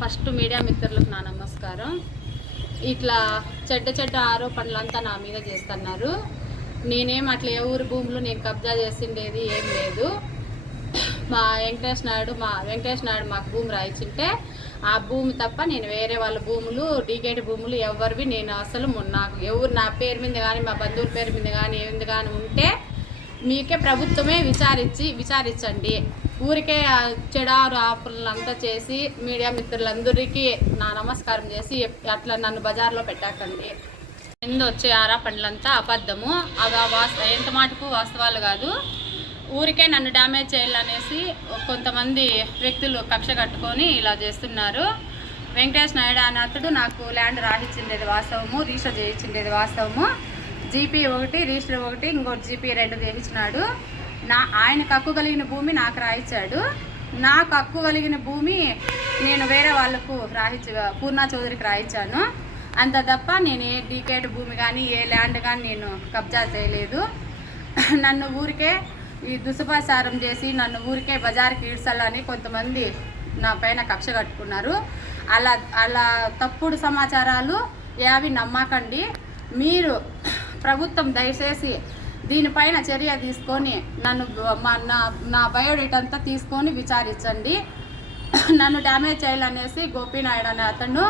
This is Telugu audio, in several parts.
ఫస్ట్ మీడియా మిత్రులకు నా నమస్కారం ఇట్లా చెడ్డ చెడ్డ ఆరోపణలంతా నా మీద చేస్తున్నారు నేనేం అట్లా ఏ ఊరు భూములు నేను కబ్జా చేసిండేది ఏం లేదు మా వెంకటేష్ నాయుడు మా వెంకటేష్ నాయుడు మాకు భూమి రాయించింటే ఆ భూమి తప్ప నేను వేరే వాళ్ళ భూములు డీకేటి భూములు ఎవరివి నేను అసలు నాకు ఎవరు నా పేరు మీద కానీ మా బంధువుల పేరు మీద కానీ ఏంది కానీ ఉంటే మీకే ప్రభుత్వమే విచారించి విచారించండి ఊరికే చెడారు ఆపులంతా చేసి మీడియా మిత్రులందరికీ నా నమస్కారం చేసి అట్లా నన్ను బజార్లో పెట్టాకండి ఎందు వచ్చే ఆరా పండ్లంతా అబద్ధము అవి ఎంత మాటకు వాస్తవాలు కాదు ఊరికే నన్ను డ్యామేజ్ చేయాలనేసి కొంతమంది వ్యక్తులు కక్ష కట్టుకొని ఇలా చేస్తున్నారు వెంకటేష్ నాయుడు అన్నతుడు నాకు ల్యాండ్ రాహించిండేది వాస్తవము రీసెర్చ్ చేయించిండేది వాస్తవము జీపీ ఒకటి రిజిస్టర్ ఒకటి ఇంకోటి జీపీ రెండు వేయించినాడు నా ఆయన హక్కు కలిగిన భూమి నాకు రాయించాడు నాకు హక్కు కలిగిన భూమి నేను వేరే వాళ్ళకు రాయించ పూర్ణ చౌదరికి రాయించాను అంత తప్ప నేను ఏ డీకేట్ భూమి కానీ ఏ ల్యాండ్ కానీ నేను కబ్జా చేయలేదు నన్ను ఊరికే ఈ దుసపసారం చేసి నన్ను ఊరికే బజార్కి ఈడ్చాలని కొంతమంది నా పైన కక్ష కట్టుకున్నారు అలా అలా తప్పుడు సమాచారాలు ఏవి నమ్మకండి మీరు ప్రభుత్వం దయచేసి దీనిపైన చర్య తీసుకొని నన్ను నా నా బయోడేట్ అంతా తీసుకొని విచారించండి నన్ను డ్యామేజ్ చేయాలనేసి గోపీనాయుడు అనే అతను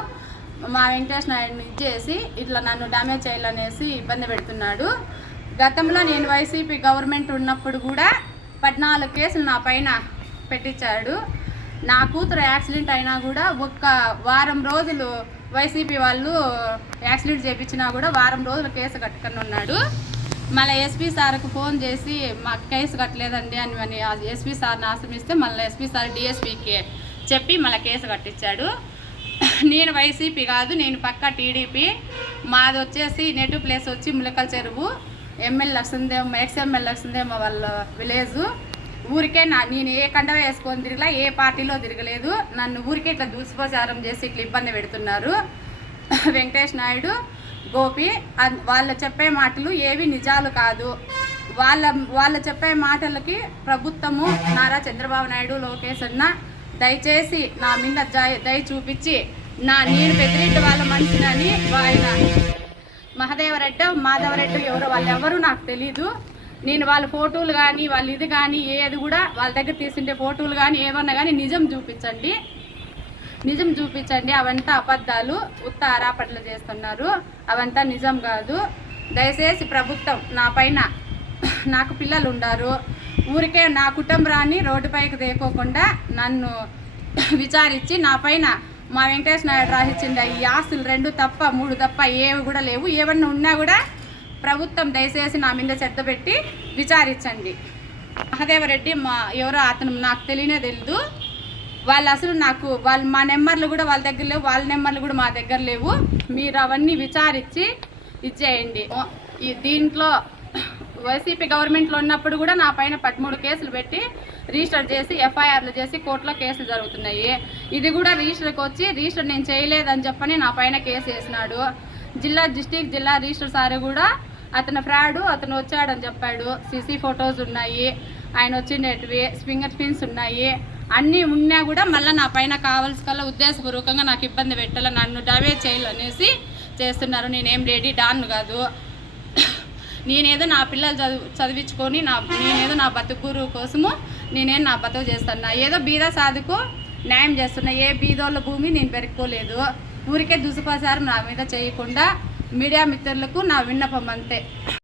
మా వెంకటేష్ నాయుడిని ఇచ్చేసి ఇట్లా నన్ను డ్యామేజ్ చేయాలనేసి ఇబ్బంది పెడుతున్నాడు గతంలో నేను వైసీపీ గవర్నమెంట్ ఉన్నప్పుడు కూడా పద్నాలుగు కేసులు నా పైన పెట్టించాడు నా కూతురు యాక్సిడెంట్ అయినా కూడా ఒక్క వారం రోజులు వైసీపీ వాళ్ళు యాక్సిడెంట్ చేయించినా కూడా వారం రోజులు కేసు కట్టుకొని ఉన్నాడు మళ్ళీ ఎస్పీ సార్కు ఫోన్ చేసి మాకు కేసు కట్టలేదండి అని అని ఎస్పీ సార్ని ఆశ్రమిస్తే మళ్ళీ ఎస్పీ సార్ డిఎస్పీకి చెప్పి మళ్ళీ కేసు కట్టించాడు నేను వైసీపీ కాదు నేను పక్క టీడీపీ మాది వచ్చేసి నెటివ్ ప్లేస్ వచ్చి ములకల్ చెరువు ఎమ్మెల్యే వస్తుందేమో ఎక్స్ ఎమ్మెల్యే వస్తుందేమో వాళ్ళ విలేజు ఊరికే నా నేను ఏ కండ వేసుకొని తిరగలా ఏ పార్టీలో తిరగలేదు నన్ను ఊరికే ఇట్లా దుష్ప్రచారం చేసి ఇట్లా ఇబ్బంది పెడుతున్నారు వెంకటేష్ నాయుడు గోపి వాళ్ళు చెప్పే మాటలు ఏవి నిజాలు కాదు వాళ్ళ వాళ్ళు చెప్పే మాటలకి ప్రభుత్వము నారా చంద్రబాబు నాయుడు లోకేష్ అన్న దయచేసి నా మీద దయ చూపించి నా నేను బెదిరెడ్డి వాళ్ళ మనిషినని వాళ్ళ మహదేవరెడ్డి మాధవరెడ్డి ఎవరు ఎవరు నాకు తెలీదు నేను వాళ్ళ ఫోటోలు కానీ వాళ్ళ ఇది కానీ ఏది కూడా వాళ్ళ దగ్గర తీసుకుంటే ఫోటోలు కానీ ఏమన్నా కానీ నిజం చూపించండి నిజం చూపించండి అవంతా అబద్ధాలు ఉత్త ఆరాపట్లు చేస్తున్నారు అవంతా నిజం కాదు దయచేసి ప్రభుత్వం నా పైన నాకు పిల్లలు ఉన్నారు ఊరికే నా కుటుంబాన్ని రోడ్డుపైకి తేకోకుండా నన్ను విచారించి నా పైన మా వెంకటేష్ నాయుడు రాసిచ్చిండ ఈ ఆస్తులు రెండు తప్ప మూడు తప్ప ఏవి కూడా లేవు ఏమన్నా ఉన్నా కూడా ప్రభుత్వం దయచేసి నా మీద చెత్త పెట్టి విచారించండి మహదేవరెడ్డి మా ఎవరో అతను నాకు తెలియనే తెలీదు వాళ్ళు అసలు నాకు వాళ్ళు మా నెంబర్లు కూడా వాళ్ళ దగ్గర లేవు వాళ్ళ నెంబర్లు కూడా మా దగ్గర లేవు మీరు అవన్నీ విచారించి ఇచ్చేయండి దీంట్లో వైసీపీ గవర్నమెంట్లో ఉన్నప్పుడు కూడా నా పైన పదమూడు కేసులు పెట్టి రిజిస్టర్ చేసి ఎఫ్ఐఆర్లు చేసి కోర్టులో కేసులు జరుగుతున్నాయి ఇది కూడా రిజిస్టర్కి వచ్చి రిజిస్టర్ నేను చేయలేదని చెప్పని నా పైన కేసు వేసినాడు జిల్లా డిస్టిక్ జిల్లా రిజిస్టర్ సార్ కూడా అతను ఫ్రాడు అతను వచ్చాడని చెప్పాడు సిసి ఫొటోస్ ఉన్నాయి ఆయన వచ్చినటివి ఫింగర్ ప్రింట్స్ ఉన్నాయి అన్నీ ఉన్నా కూడా మళ్ళీ నా పైన కావాల్సికల్లా ఉద్దేశపూర్వకంగా నాకు ఇబ్బంది పెట్టాలి నన్ను డవే చేయాలనేసి చేస్తున్నారు నేనేం రెడీ డాన్ను కాదు నేనేదో నా పిల్లలు చదువు చదివించుకొని నా నేనేదో నా బతుకురు కోసము నేనేం నా బతుకు చేస్తున్నా ఏదో బీద సాధుకు న్యాయం చేస్తున్నా ఏ బీదోళ్ళ భూమి నేను పెరుక్కోలేదు ఊరికే దుసుపసారం నా మీద చేయకుండా మీడియా మిత్రులకు నా విన్నపం అంతే